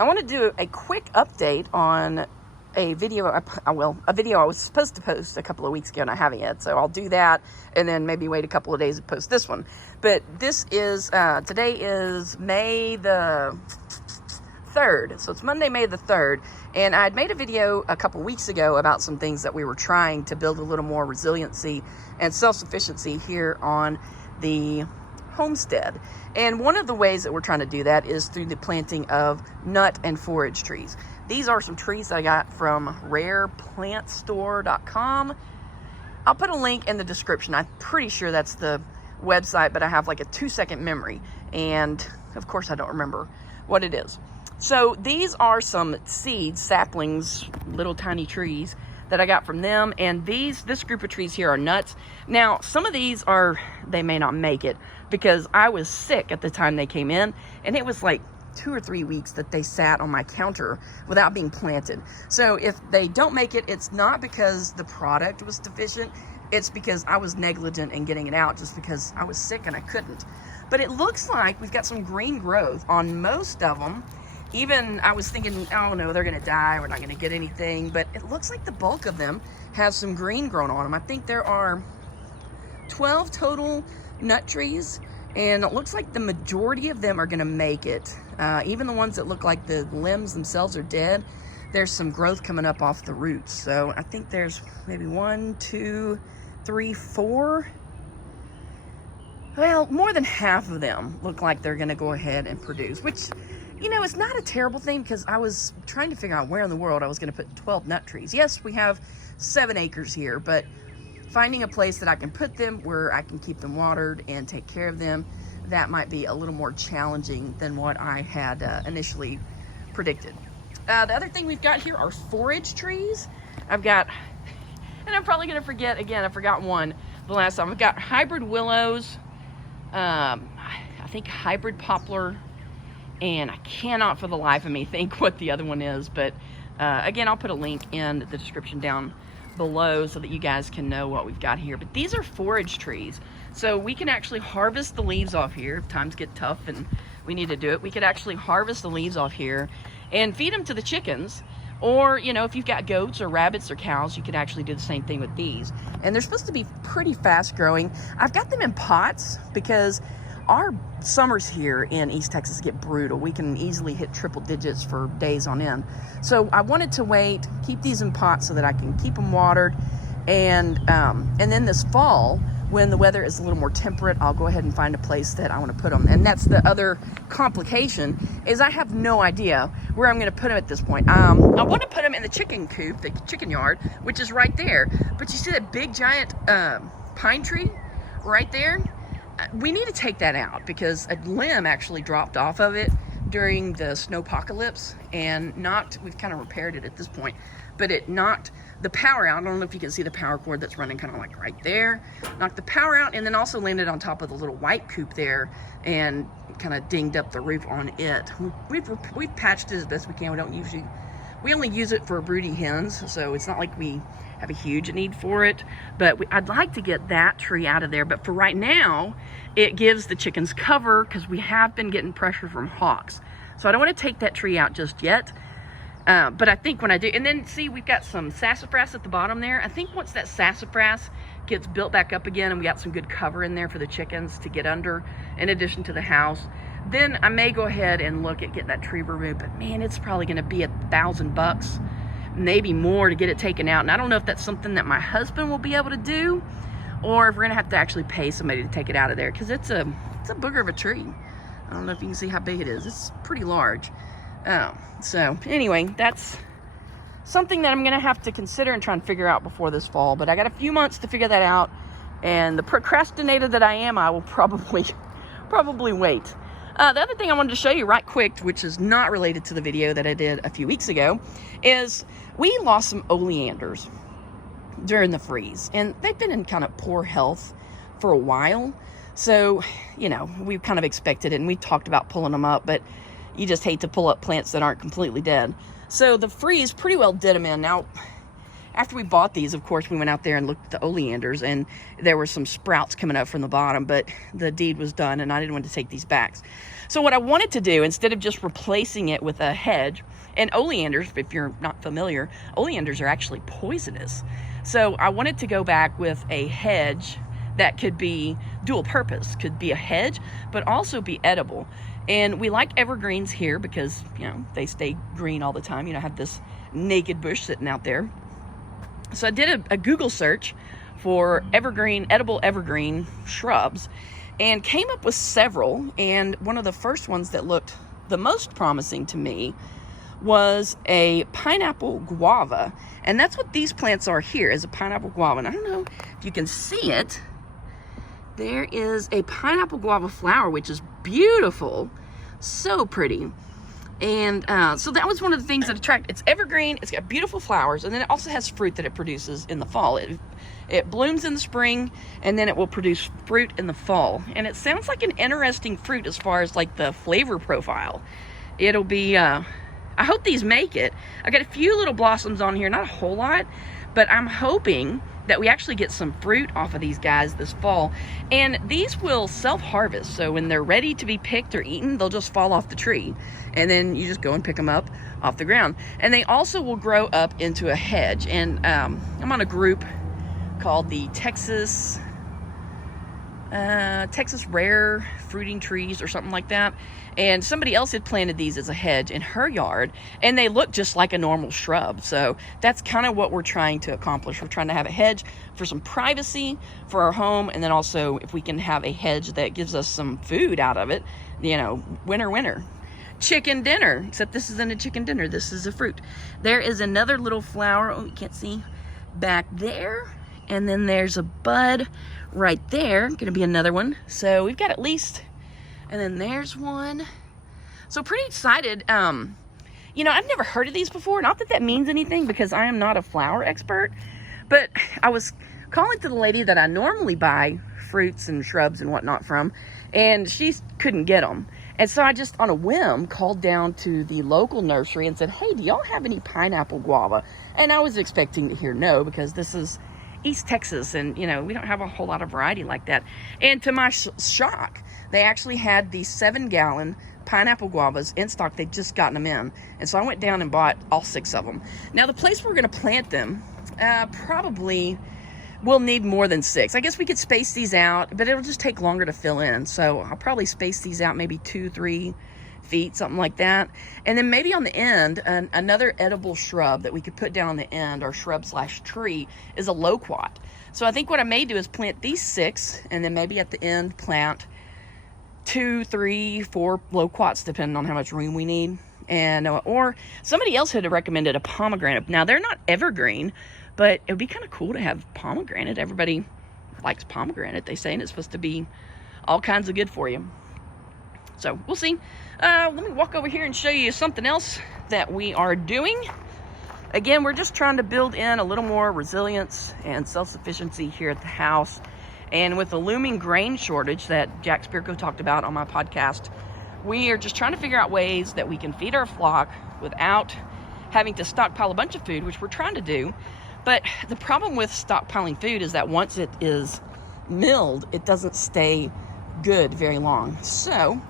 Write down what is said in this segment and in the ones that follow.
I want to do a quick update on a video I was supposed to post a couple of weeks ago and I haven't yet, so I'll do that and then maybe wait a couple of days to post this one. But this is today is May the 3rd, so it's Monday, May the 3rd, and I had made a video a couple weeks ago about some things that we were trying to build a little more resiliency and self-sufficiency here on the homestead. And one of the ways that we're trying to do that is through the planting of nut and forage trees. These are some trees that I got from rareplantstore.com. I'll put a link in the description. I'm pretty sure that's the website, but I have like a 2-second memory, and of course I don't remember what it is. So these are some seeds, saplings, little tiny trees that I got from them, and this group of trees here are nuts. Now, some of these they may not make it because I was sick at the time they came in, and it was like 2 or 3 weeks that they sat on my counter without being planted. So if they don't make it, it's not because the product was deficient, it's because I was negligent in getting it out just because I was sick and I couldn't. But it looks like we've got some green growth on most of them. Even I was thinking, oh no, they're gonna die, we're not gonna get anything, but it looks like the bulk of them have some green grown on them. I think there are 12 total nut trees, and it looks like the majority of them are gonna make it. Even the ones that look like the limbs themselves are dead, there's some growth coming up off the roots. So I think there's maybe 1, 2, 3, 4. Well, more than half of them look like they're gonna go ahead and produce, which, you know, it's not a terrible thing because I was trying to figure out where in the world I was going to put 12 nut trees. Yes, we have 7 acres here, but finding a place that I can put them where I can keep them watered and take care of them, that might be a little more challenging than what I had initially predicted. The other thing we've got here are forage trees. I've got, and I'm probably going to forget again, I forgot one the last time. I've got hybrid willows, I think hybrid poplar, and I cannot for the life of me think what the other one is, but again, I'll put a link in the description down below so that you guys can know what we've got here. But these are forage trees, so we can actually harvest the leaves off here if times get tough and we need to do it. We could actually harvest the leaves off here and feed them to the chickens, or, you know, if you've got goats or rabbits or cows, you could actually do the same thing with these. And they're supposed to be pretty fast growing. I've got them in pots because our summers here in East Texas get brutal. We can easily hit triple digits for days on end. So I wanted to wait, keep these in pots so that I can keep them watered. And then this fall, when the weather is a little more temperate, I'll go ahead and find a place that I want to put them. And that's the other complication, is I have no idea where I'm going to put them at this point. I want to put them in the chicken coop, the chicken yard, which is right there. But you see that big giant pine tree right there? We need to take that out because a limb actually dropped off of it during the snowpocalypse and we've kind of repaired it at this point, but it knocked the power out. I don't know if you can see the power cord that's running kind of like right there. Knocked the power out and then also landed on top of the little white coop there and kind of dinged up the roof on it. We've patched it as best we can. We only use it for broody hens, so it's not like we have a huge need for it, but I'd like to get that tree out of there. But for right now, it gives the chickens cover because we have been getting pressure from hawks. So I don't want to take that tree out just yet. But I think when I do, and then see, we've got some sassafras at the bottom there. I think once that sassafras gets built back up again and we got some good cover in there for the chickens to get under, in addition to the house, then I may go ahead and look at getting that tree removed. But man, it's probably going to be $1,000, maybe more, to get it taken out. And I don't know if that's something that my husband will be able to do, or if we're going to have to actually pay somebody to take it out of there, because it's a booger of a tree. I don't know if you can see how big it is. It's pretty large. So anyway, that's something that I'm going to have to consider and try and figure out before this fall. But I got a few months to figure that out, and the procrastinator that I am, I will probably wait. The other thing I wanted to show you right quick, which is not related to the video that I did a few weeks ago, is we lost some oleanders during the freeze, and they've been in kind of poor health for a while. So, you know, we kind of expected it, and we talked about pulling them up, but you just hate to pull up plants that aren't completely dead. So the freeze pretty well did them in. Now, after we bought these, of course, we went out there and looked at the oleanders, and there were some sprouts coming up from the bottom, but the deed was done, and I didn't want to take these back. So what I wanted to do, instead of just replacing it with a hedge, and oleanders, if you're not familiar, oleanders are actually poisonous. So I wanted to go back with a hedge that could be dual purpose, could be a hedge, but also be edible. And we like evergreens here because, they stay green all the time. I have this naked bush sitting out there. So I did a Google search for edible evergreen shrubs, and came up with several. And one of the first ones that looked the most promising to me was a pineapple guava. And that's what these plants are here, is a pineapple guava. And I don't know if you can see it. There is a pineapple guava flower, which is beautiful. So pretty. And so that was one of the things that attracted. It's evergreen, it's got beautiful flowers, and then it also has fruit that it produces in the fall. It blooms in the spring, and then it will produce fruit in the fall. And it sounds like an interesting fruit as far as like the flavor profile. It'll be, I hope these make it. I got a few little blossoms on here, not a whole lot, but I'm hoping that we actually get some fruit off of these guys this fall. And these will self-harvest, so when they're ready to be picked or eaten, they'll just fall off the tree, and then you just go and pick them up off the ground. And they also will grow up into a hedge. And I'm on a group called the Texas Rare Fruiting Trees or something like that, and somebody else had planted these as a hedge in her yard, and they look just like a normal shrub. So that's kind of what we're trying to accomplish. We're trying to have a hedge for some privacy for our home, and then also if we can have a hedge that gives us some food out of it, winter chicken dinner. Except this isn't a chicken dinner, this is a fruit. There is another little flower, you can't see, back there. And then there's a bud right there, gonna be another one. So we've got at least, and then there's one. So pretty excited. I've never heard of these before. Not that that means anything, because I am not a flower expert, but I was calling to the lady that I normally buy fruits and shrubs and whatnot from, and she couldn't get them. And so I just, on a whim, called down to the local nursery and said, hey, do y'all have any pineapple guava? And I was expecting to hear no, because this is East Texas, and we don't have a whole lot of variety like that. And to my shock, they actually had these 7-gallon pineapple guavas in stock. They'd just gotten them in, and so I went down and bought all 6 of them. Now the place we're going to plant them probably will need more than 6. I guess we could space these out, but it'll just take longer to fill in, so I'll probably space these out maybe 2-3 feet, something like that. And then maybe on the end, another edible shrub that we could put down on the end, or shrub/tree, is a loquat. So I think what I may do is plant these 6, and then maybe at the end plant 2, 3, 4 loquats, depending on how much room we need. And or somebody else had recommended a pomegranate. Now they're not evergreen, but it would be kind of cool to have pomegranate. Everybody likes pomegranate, they say, and it's supposed to be all kinds of good for you. So we'll see. Let me walk over here and show you something else that we are doing. Again, we're just trying to build in a little more resilience and self-sufficiency here at the house. And with the looming grain shortage that Jack Spirko talked about on my podcast, we are just trying to figure out ways that we can feed our flock without having to stockpile a bunch of food, which we're trying to do. But the problem with stockpiling food is that once it is milled, it doesn't stay good very long. So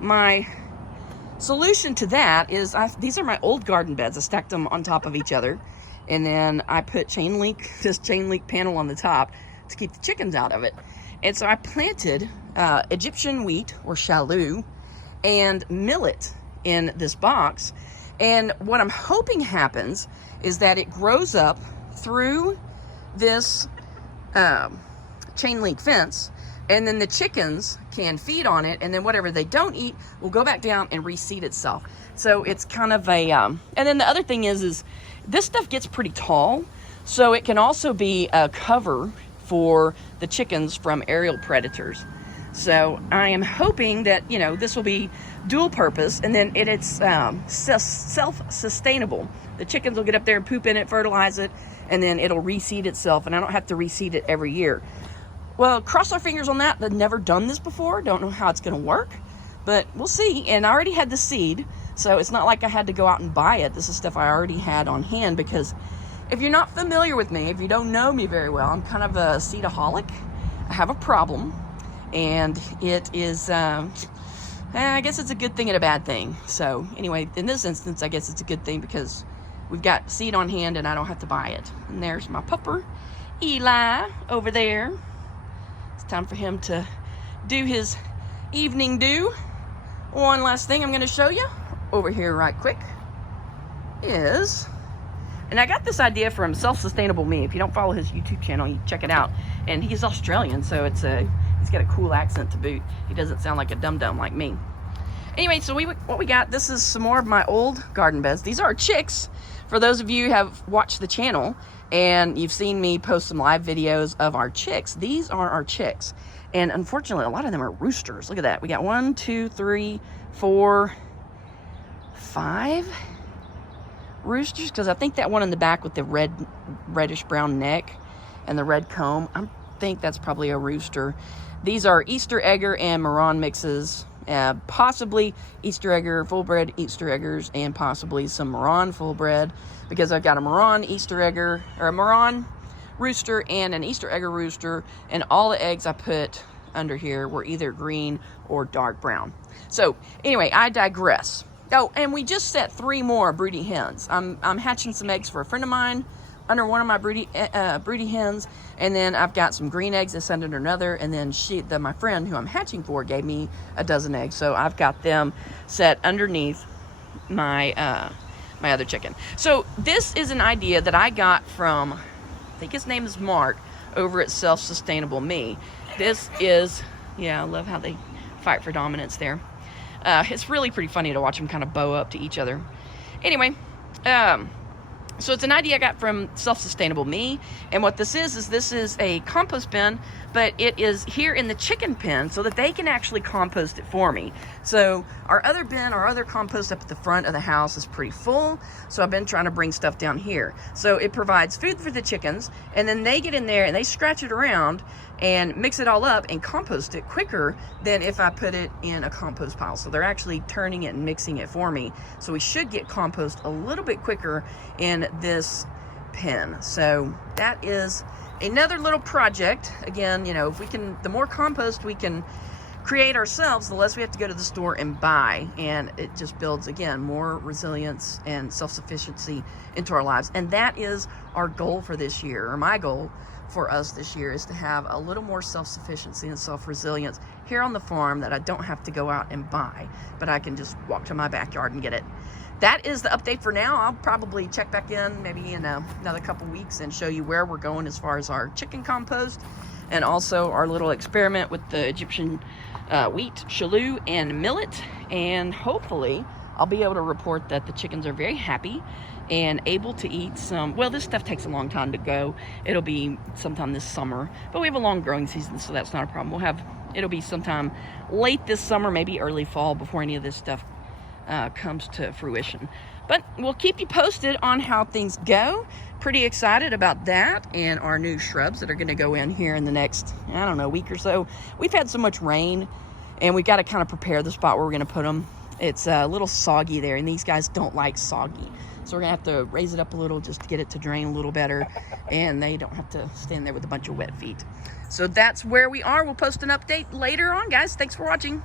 my solution to that is, these are my old garden beds. I stacked them on top of each other, and then I put this chain link panel on the top to keep the chickens out of it. And so I planted Egyptian wheat, or shallot, and millet in this box. And what I'm hoping happens is that it grows up through this chain link fence, and then the chickens can feed on it, and then whatever they don't eat will go back down and reseed itself. So it's kind of a, and then the other thing is this stuff gets pretty tall, so it can also be a cover for the chickens from aerial predators. So I am hoping that, this will be dual purpose, and then it's self-sustainable. The chickens will get up there and poop in it, fertilize it, and then it'll reseed itself, and I don't have to reseed it every year. Well, cross our fingers on that. I've never done this before. Don't know how it's going to work, but we'll see. And I already had the seed, so it's not like I had to go out and buy it. This is stuff I already had on hand, because if you're not familiar with me, if you don't know me very well, I'm kind of a seedaholic. I have a problem, and it is, I guess it's a good thing and a bad thing. So anyway, in this instance, I guess it's a good thing because we've got seed on hand and I don't have to buy it. And there's my pupper, Eli, over there. It's time for him to do his evening do. One last thing I'm going to show you over here right quick is, and I got this idea from Self-Sustainable Me. If you don't follow his YouTube channel, you check it out. And he's Australian, so he's got a cool accent to boot. He doesn't sound like a dum-dum like me. Anyway, so what we got, this is some more of my old garden beds. These are our chicks. For those of you who have watched the channel and you've seen me post some live videos of our chicks, these are our chicks. And unfortunately, a lot of them are roosters. Look at that. We got 1, 2, 3, 4, 5 roosters, because I think that one in the back with the reddish brown neck and the red comb, I think that's probably a rooster. These are Easter egger and Marron mixes, possibly Easter egger, full-bred Easter eggers, and possibly some Marron full-bred, because I've got a Marron Easter egger, or a Marron rooster and an Easter egger rooster, and all the eggs I put under here were either green or dark brown. So anyway, I digress. Oh, and we just set 3 more broody hens. I'm hatching some eggs for a friend of mine under one of my broody hens, and then I've got some green eggs that's under another, and then my friend who I'm hatching for gave me a dozen eggs, so I've got them set underneath my my other chicken. So this is an idea that I got from, I think his name is Mark, over at Self-Sustainable Me. This is, yeah, I love how they fight for dominance there. It's really pretty funny to watch them kind of bow up to each other. Anyway, so it's an idea I got from Self-Sustainable Me, and what this is a compost bin, but it is here in the chicken pen so that they can actually compost it for me. So our other bin, our other compost up at the front of the house is pretty full, so I've been trying to bring stuff down here. So it provides food for the chickens, and then they get in there and they scratch it around and mix it all up and compost it quicker than if I put it in a compost pile. So they're actually turning it and mixing it for me. So we should get compost a little bit quicker in this pen. So that is another little project. Again, you know, if we can, the more compost we can create ourselves, the less we have to go to the store and buy. And it just builds, again, more resilience and self-sufficiency into our lives. And that is our goal for this year, or my goal for us this year, is to have a little more self-sufficiency and self-resilience here on the farm, that I don't have to go out and buy, but I can just walk to my backyard and get it. That is the update for now. I'll probably check back in maybe in another couple weeks and show you where we're going as far as our chicken compost, and also our little experiment with the Egyptian wheat, chalou, and millet. And hopefully I'll be able to report that the chickens are very happy and able to eat some. Well, this stuff takes a long time to go. It'll be sometime this summer, but we have a long growing season, so that's not a problem. It'll be sometime late this summer, maybe early fall, before any of this stuff comes to fruition. But we'll keep you posted on how things go. Pretty excited about that, and our new shrubs that are going to go in here in the next, I don't know, week or so. We've had so much rain, and we got to kind of prepare the spot where we're going to put them. It's a little soggy there, and these guys don't like soggy. So we're going to have to raise it up a little just to get it to drain a little better, and they don't have to stand there with a bunch of wet feet. So that's where we are. We'll post an update later on, guys. Thanks for watching.